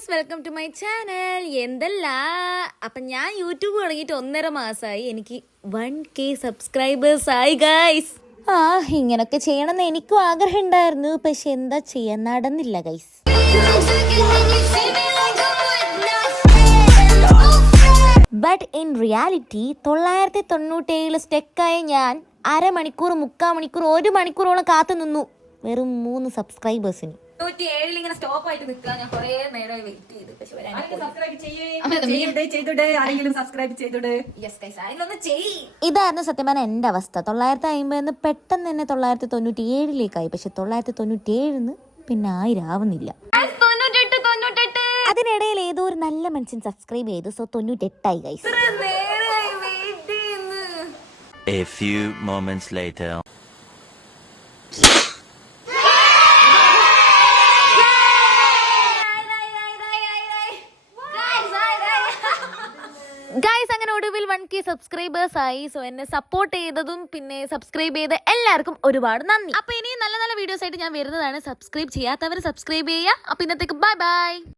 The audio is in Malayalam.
Guys, welcome to my channel. എന്തല്ല, അപ്പം ഞാൻ യൂട്യൂബ് തുടങ്ങിയിട്ട് 1.5 മാസമായി. എനിക്ക് 1K സബ്സ്ക്രൈബേഴ്സ് ആയി ഗൈസ്. ഇങ്ങനൊക്കെ ചെയ്യണമെന്ന് എനിക്കും ആഗ്രഹം ഉണ്ടായിരുന്നു, പക്ഷെ എന്താ ചെയ്യാൻ, നടന്നില്ല ഗൈസ്. ബട്ട് ഇൻ റിയാലിറ്റി 997 സ്റ്റെക്കായ ഞാൻ അരമണിക്കൂർ, 3/4 മണിക്കൂർ, 1 മണിക്കൂറോളം കാത്തു നിന്നു വെറും 3 സബ്സ്ക്രൈബേഴ്സിന്. 107 ഇങ്ങനെ സ്റ്റോപ്പ് ആയിട്ട് നിൽക്കാൻ ഞാൻ കുറേ നേരമായി വെയിറ്റ് ചെയ്തു. പക്ഷെ ഇതായിരുന്നു സത്യം പറഞ്ഞാൽ എൻ്റെ അവസ്ഥ. 950 പെട്ടെന്ന് തന്നെ 997 പക്ഷെ 997 പിന്നെ 1000 ആവുന്നില്ല. അതിനിടയിൽ ഏതോ ഒരു നല്ല മനുഷ്യൻ സബ്സ്ക്രൈബ് ചെയ്തു, so 98 guys. A few moments later. Guys, അങ്ങനെ ഒടുവിൽ 1K സബ്സ്ക്രൈബേഴ്സ് ആയി. സോ എന്നെ സപ്പോർട്ട് ചെയ്തതും പിന്നെ സബ്സ്ക്രൈബ് ചെയ്ത എല്ലാവർക്കും ഒരുപാട് നന്ദി. അപ്പൊ ഇനി നല്ല നല്ല വീഡിയോസ് ആയിട്ട് ഞാൻ വരുന്നതാണ്. സബ്സ്ക്രൈബ് ചെയ്യാത്തവർ സബ്സ്ക്രൈബ് ചെയ്യുക. അപ്പൊ ഇന്നത്തേക്ക് ബൈ ബൈ.